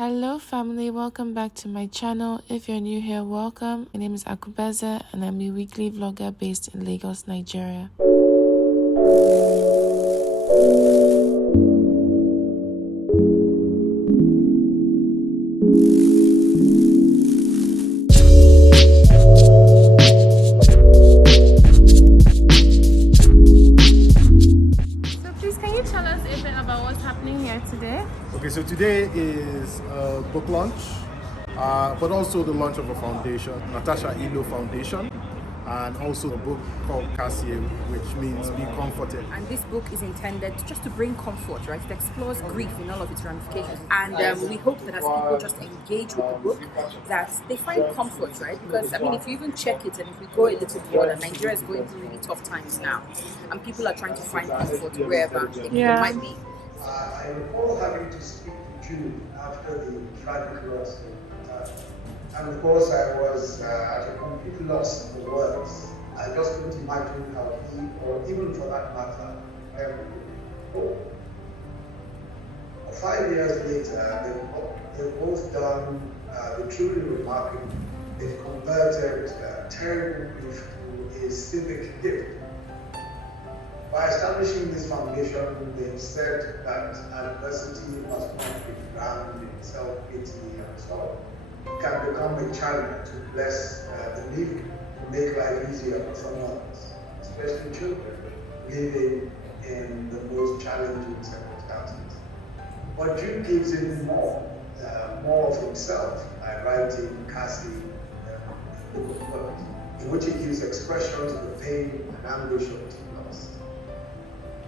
Hello family, welcome back to my channel. If you're new here, welcome. My name is Akubeze and I'm a weekly vlogger based in Lagos, Nigeria. So please, can you tell us a bit about what's happening here today? Okay, so today is a book launch, but also the launch of a foundation, Natasha Ilo Foundation, and also a book called Kasie, which means be comforted. And this book is intended just to bring comfort, right? It explores grief in all of its ramifications. And we hope that as people just engage with the book, that they find comfort, right? Because, I mean, if you even check it and if we go a little broader, Nigeria is going through really tough times now. And people are trying to find comfort wherever it might be. I recall having to speak to Jude after the tragic loss of Natasha. And of course, I was at a complete loss for words. I just couldn't imagine how he, or even for that matter, ever could cope. 5 years later, they've both done the truly remarkable. They've converted terrible grief to a civic gift. By establishing this foundation, they've said that adversity must not be drowned in self-pity and sorrow. It can become a channel to bless the needy, to make life easier for someone else, especially children living in the most challenging circumstances. But Jude gives him more of himself by writing Kasie, the book of words, in which he gives expression to the pain and anguish of his loss.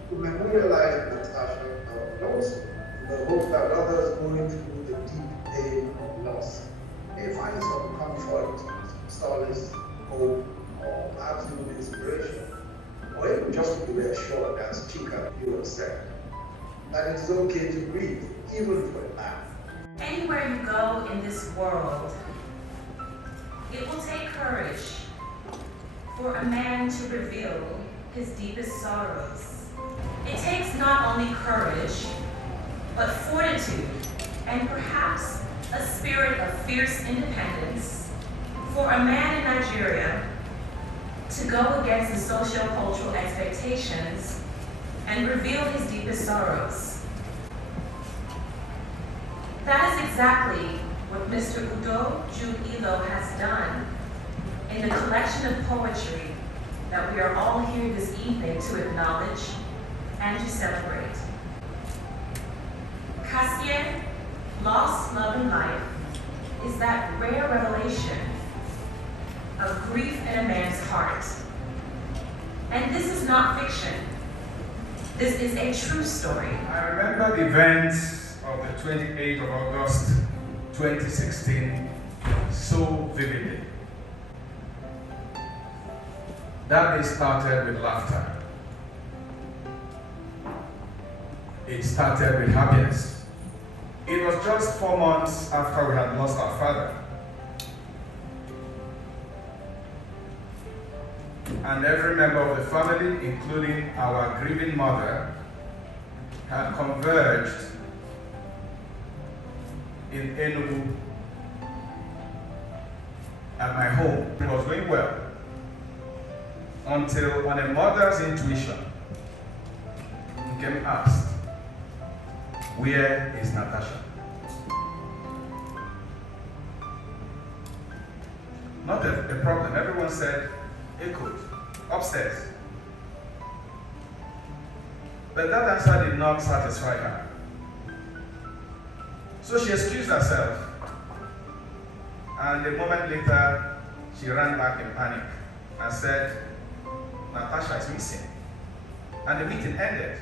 To memorialize Natasha, but also in the hope that others going through the deep pain of loss may find some comfort, some solace, hope, or perhaps even inspiration, or even just to be reassured, as Chika Oduah said, that it is okay to grieve, even for a man. Anywhere you go in this world, it will take courage for a man to reveal his deepest sorrows. It takes not only courage, but fortitude and perhaps a spirit of fierce independence for a man in Nigeria to go against the socio-cultural expectations and reveal his deepest sorrows. That is exactly what Mr. Udo Jude Ilo has done in the collection of poetry that we are all here this evening to acknowledge and to celebrate. Kasie, Lost Love and Life, is that rare revelation of grief in a man's heart. And this is not fiction. This is a true story. I remember the events of the 28th of August 2016 so vividly. That day started with laughter. It started with happiness. It was just 4 months after we had lost our father. And every member of the family, including our grieving mother, had converged in Enugu at my home. It was going well until, on a mother's intuition, Nkem asked, "Where is Natasha?" Not a problem. Everyone said, "Echoed, upstairs." But that answer did not satisfy her. So she excused herself. And a moment later, she ran back in panic and said, "Natasha is missing." And the meeting ended.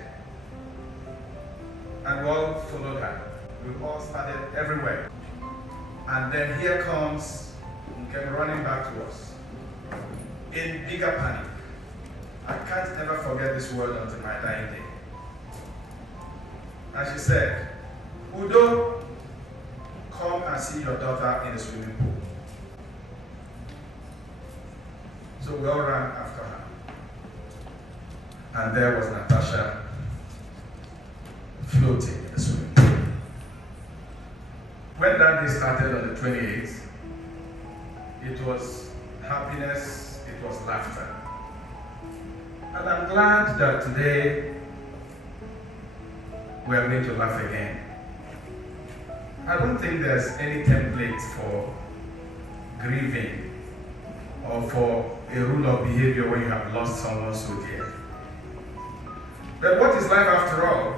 And we all followed her. We all started everywhere. And then here comes Nkem running back to us in bigger panic. I can't ever forget this word until my dying day. And she said, "Udo, come and see your daughter in the swimming pool." So we all ran after her. And there was Natasha floating in the swimming pool. When that day started on the 28th, it was happiness, it was laughter. And I'm glad that today we are going to laugh again. I don't think there's any template for grieving or for a rule of behavior when you have lost someone so dear. But what is life after all?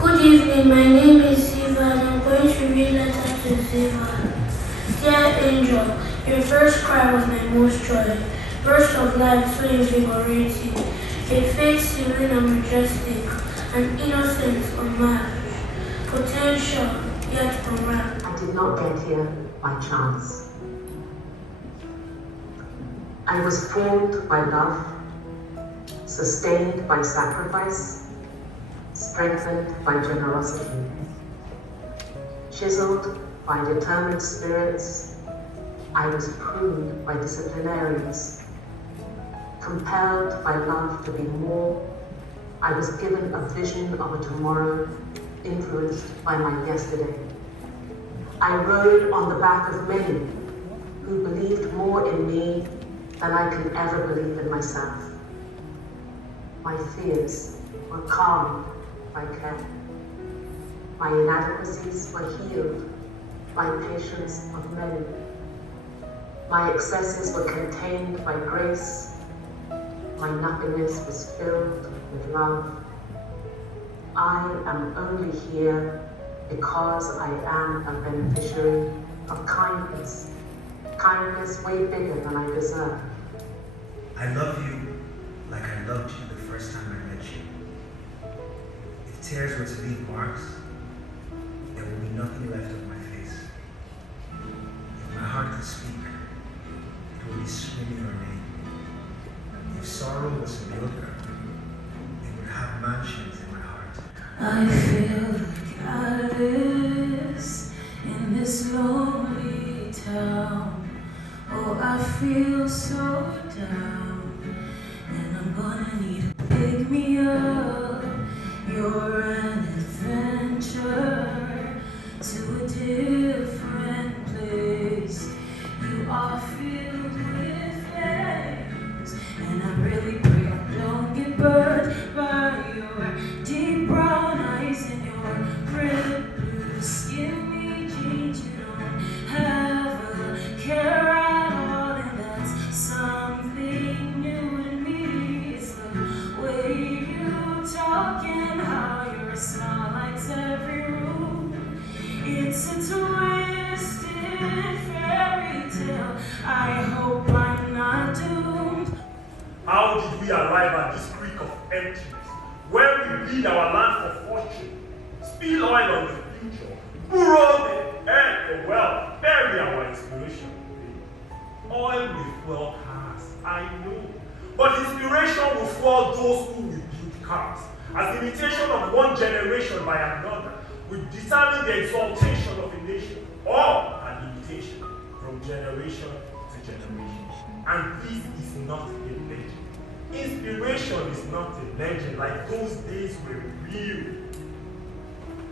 Good evening, my name is Ziva and I'm going to read letter to Ziva. Dear angel, your first cry was my most joy. Burst of light so invigorating, a face serene and majestic, an innocence unmatched, potential yet unwrapped. I did not get here by chance. I was formed by love, sustained by sacrifice, strengthened by generosity, chiseled by determined spirits. I was pruned by disciplinarians, compelled by love to be more. I was given a vision of a tomorrow, influenced by my yesterday. I rode on the back of many who believed more in me than I could ever believe in myself. My fears were calmed by care. My inadequacies were healed by patience of many. My excesses were contained by grace. My nothingness was filled with love. I am only here because I am a beneficiary of kindness. Kindness way bigger than I deserve. I love you like I loved you the first time I met you. If tears were to leave marks, there will be nothing left of my face. If my heart could speak, it would be screaming your name. If sorrow was a builder, it would have mansions in my heart. I feel like Alice in this lonely town. Oh, I feel so down, and I'm gonna need to pick me up. You're an adventure to a different place. You are filled with flames, and I really pray I don't get burned by your deep brown eyes and your red blue skinny jeans. You don't have a care at all, and that's something new in me. It's the way you talk and how your smile lights every room. It's a twisted fairy tale. I hope I'm not doomed. How did we arrive at this creek of emptiness, where we bid our land for fortune, spill oil on the future, burrow the earth for wealth, bury our inspiration? Oil will fuel cars, I know, but inspiration will fuel those who will build cars. As the imitation of one generation by another will determine the exaltation of a nation, or an imitation from generation to generation. And this is not a legend. Inspiration is not a legend, like those days were real.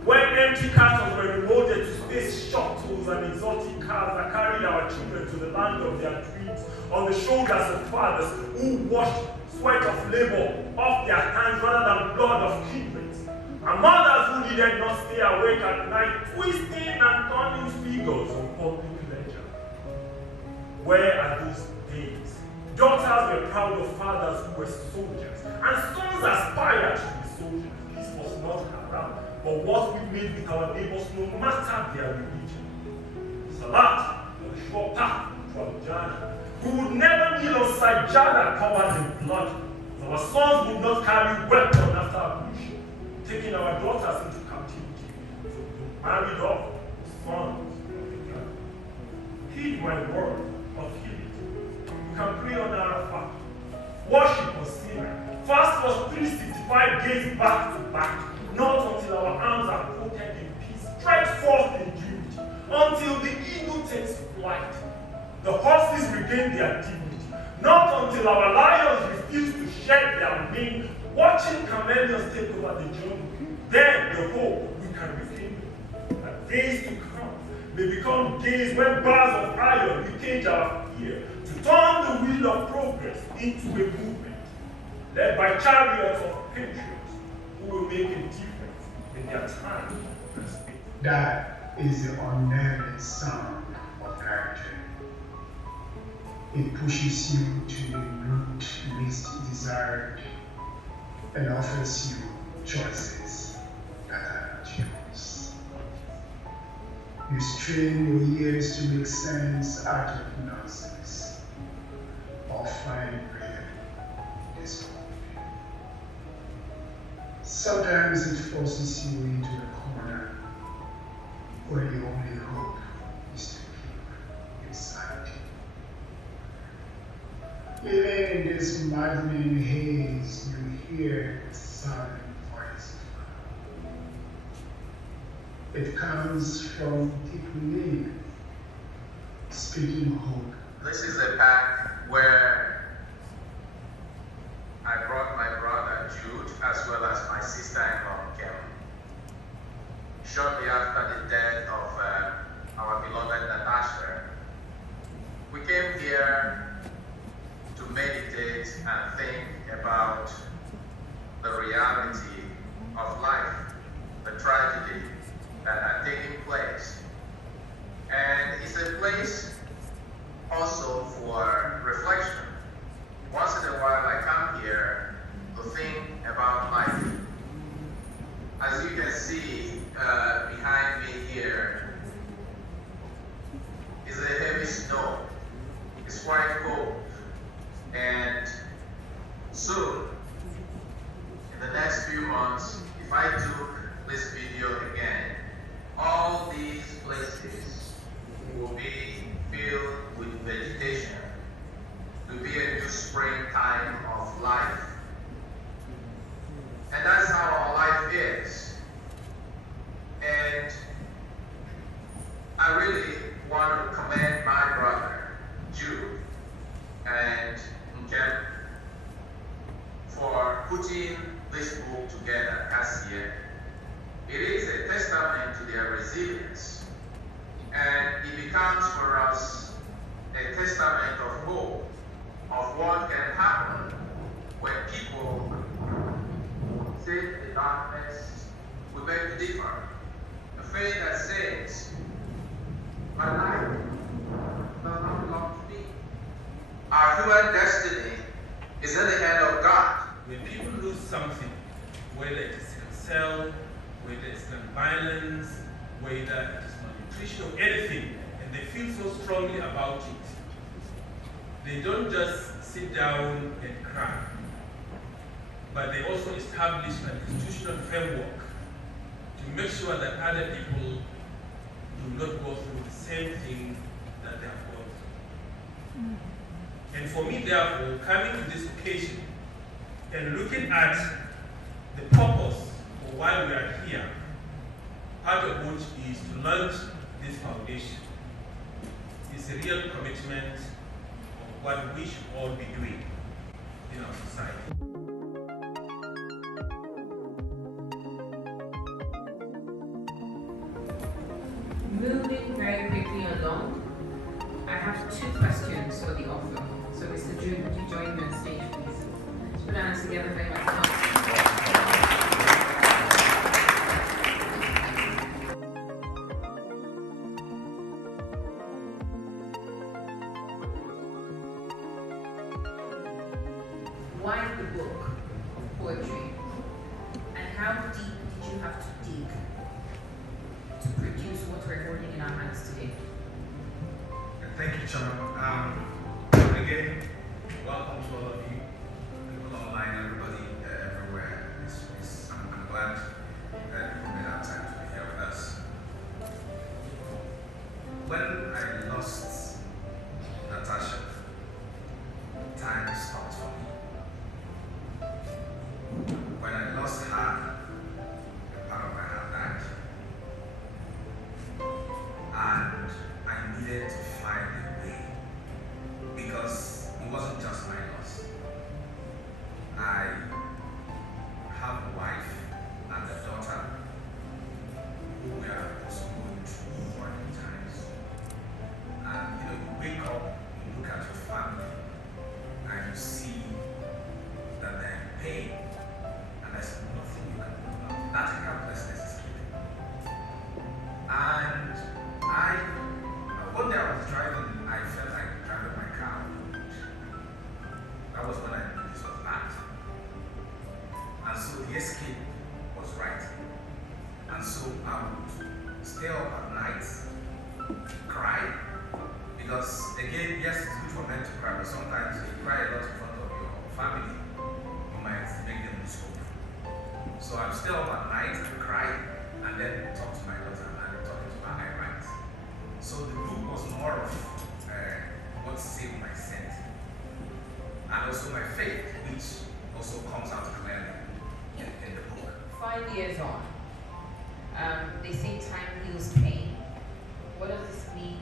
When empty castles were remolded to space shuttles and exotic cars that carried our children to the land of their dreams on the shoulders of fathers who washed sweat of labor off their hands rather than blood of kindreds, and mothers who needed not stay awake at night twisting and turning figures on public ledger. Where are those days? Daughters were proud of fathers who were soldiers, and sons aspired to be soldiers. This was not haram, but what we made with our neighbors no matter their religion. Salat was a sure path to Abuja. We would never kneel on sajada covered in blood. Our sons would not carry weapons after ablution, taking our daughters into captivity. So we married off sons of the God. Heed my word of healing. You can pray on Arafat, worship on Sinai, fast for 365 days back to back, not until our arms are coated in peace, stretch forth in unity, until the eagle takes flight. The horses regain their dignity, not until our lions refuse to shed their mane, watching chameleons take over the jungle. Then the hope we can reclaim the days to come may become days when bars of iron will cage our fear, to turn the wheel of progress into a movement, led by chariots of patriots who will make a difference in their time and space. That is the unnerving sound of character. It pushes you to the route least desired and offers you choices that are not yours. You strain your ears to make sense out of nonsense or find real discord. Sometimes it forces you into the corner where your only hope is to keep inside. Living in this maddening haze, you hear the silent voice of God. It comes from deep within, speaking hope. This is a pack where I brought my brother Jude as well as my sister-in-law Kim. Shortly after the death of our beloved Natasha, we came here to meditate and think about the reality of life, the tragedy that had taken place. And it's a place also for reflection. Once in a while I come here to think about life. As you can see behind me here is a heavy snow. It's quite cold. And soon, in the next few months, if I took this video again, all these places will be filled with vegetation to be a new springtime of life. And that's how our life is. And I really want to commend my brother, Jude, and Nkem, for putting this book together, Kasie. It is a testament to their resilience, and it becomes for us a testament of hope of what can happen when people say the darkness will beg to differ. A faith that says, my life does not belong to me. Our human destiny is in the hand of God. When people lose something, whether it is cancer, whether it's gun violence, whether it is malnutrition or anything, and they feel so strongly about it, they don't just sit down and cry, but they also establish an institutional framework to make sure that other people do not go through the same thing that they have gone through. And for me, therefore, coming to this occasion and looking at the purpose for why we are here, part of which is to launch this foundation, is a real commitment of what we should all be doing in our society. Moving very quickly along, I have two questions for the author. So Mr. Jude, would you join me on stage, please? Let's put our hands together very much. Why the book of poetry? And how deep did you have to dig to produce what we're holding in our hands today? Thank you, Chioma. Again, welcome to all of you, people online, everybody, everywhere. I'm glad that you made our time to be here with us. When I lost Natasha, time stopped for me. When I lost her, a part of my heart died. And I needed to find a way, because it wasn't just my loss. I have a wife and a daughter who were also going through horrible times. night, cry, because again, yes, it's good for men to cry, but sometimes if you cry a lot in front of your family, you might make them lose hope. So I'm still up at night, cry, and then talk to my daughter and talking to her I write. So the book was more of what saved my sanity, and also my faith, which also comes out clearly in the book. 5 years on, they say time heals pain. What does this mean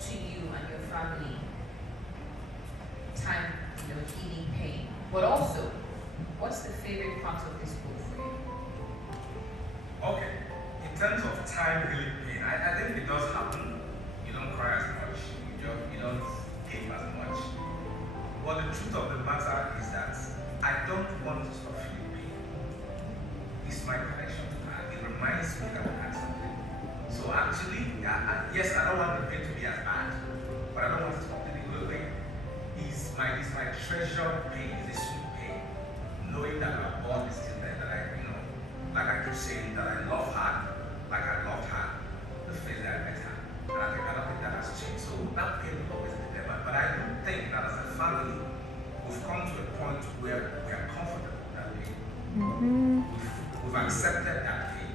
to you and your family? Time, healing pain. But also, what's the favorite part of this book for you? Okay, in terms of time healing pain, I think it does happen. You don't cry as much, you don't gape as much. But the truth of the matter is that I don't want to stop feeling pain. It's my connection to her. It reminds me that I had something. So actually, yes, I don't want the pain to be as bad, but I don't want it to completely go away. It's my treasure pain, it's a sweet pain. Knowing that our bond is still there, that like I keep saying, that I love her, like I loved her the first day I met her. And I don't think that has changed. So that pain will always be there. But I do think that as a family, we've come to a point where we are comfortable with that pain. We've accepted that pain.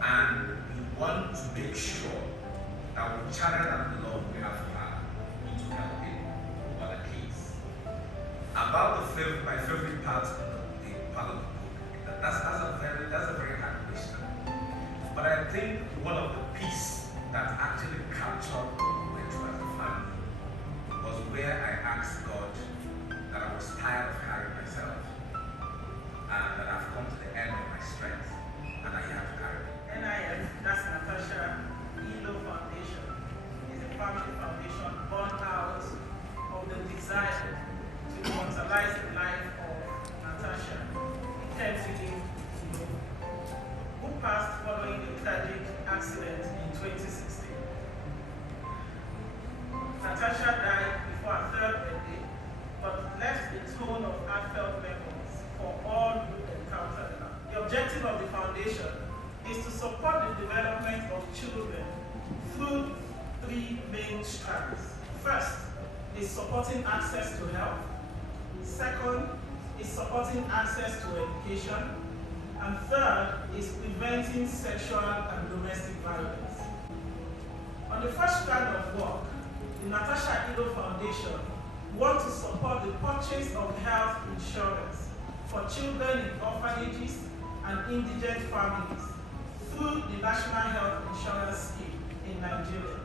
And we want to make sure that we channel that love we have for her into helping other kids. About my favorite part of the part of the book, that's a very hard question. But I think one of the pieces that actually captured what we went through as a family was where I asked God that I was tired of carrying myself and that I've come to the end of my strength and that He had to carry me. NIF, that's Natasha Ilo Foundation, is a family foundation born out of the desire to immortalize the life of Natasha Ilo, who passed following a tragic accident in 2016. Natasha died before her third birthday, but left a tone of heartfelt memories for all who encountered her. The objective of the foundation is to support the development of children through three main strands. First is supporting access to health. Second is supporting access to education. And third is preventing sexual and domestic violence. On the first strand of work, the Natasha Ilo Foundation wants to support the purchase of health insurance for children in orphanages and indigent families through the National Health Insurance Scheme in Nigeria.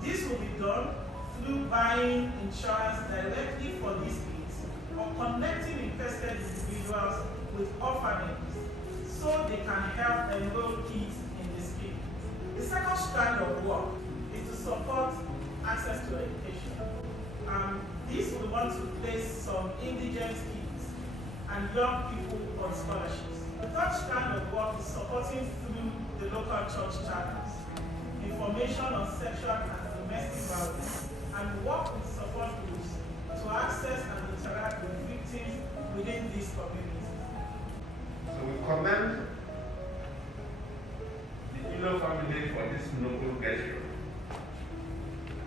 This will be done through buying insurance directly for these kids or connecting interested individuals with orphanages so they can help enroll kids in the scheme. The second strand of work is to support access to education. This will want to place some indigent kids and young people on scholarships. The third strand of work is supporting through the local church channels, information on sexual and domestic violence, and work with support groups to access and interact with victims within these communities. So we commend the Ilo family for this noble gesture.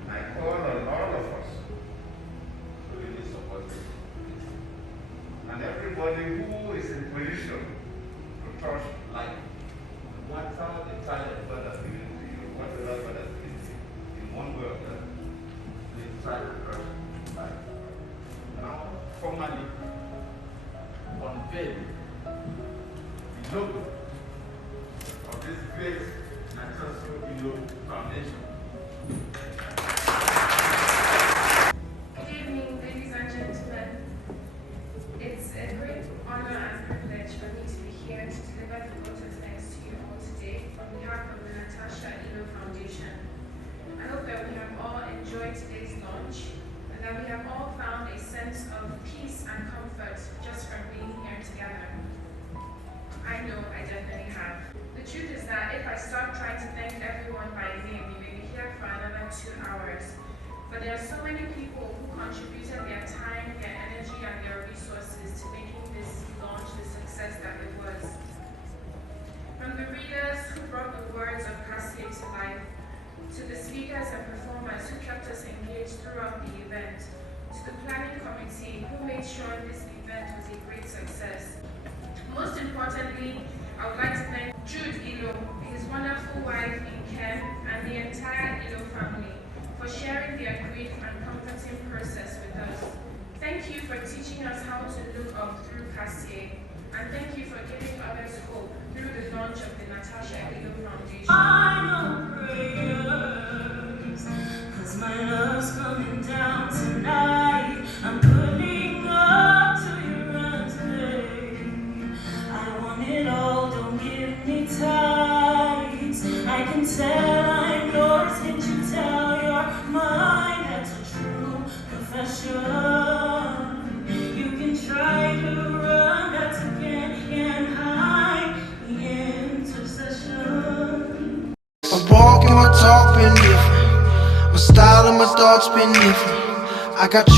And I call on all of us to really support it. And everybody who is in position to touch life, no matter the talent God has given to you, whatever God has given to you, in one way or another, please try to touch life. Now, formally unveil the logo of this great Natasha Ilo Foundation. Good evening, ladies and gentlemen. It's a great honor and privilege for me to be here to deliver the vote of thanks to you all today on behalf of the Natasha Ilo Foundation. I hope that we have all enjoyed today's launch and that we have all found a sense of peace and comfort just from being here together. I know I definitely have. The truth is that if I start trying to thank everyone by name, we may be here for another 2 hours. But there are so many people who contributed their time, their energy, and their resources to making this launch the success that it was. From the readers who brought the words of Kasie to the speakers and performers who kept us engaged throughout the event, to the planning committee who made sure this event was a great success. Most importantly, I would like to thank Jude Ilo, his wonderful wife Nkem, and the entire Ilo family for sharing their grief and comforting process with us. Thank you for teaching us how to look up through Kasie, and thank you for giving others hope through the launch of the Natasha Ilo Foundation. Final prayers, 'cause my love's coming down tonight. I'm putting up to your run today. I want it all, don't give me tight. I can tell I'm yours, can't you tell you're mine? That's a true confession. You can try to run, that's again hide the intercession. My walk and my talk been different. My style and my thoughts been different. I got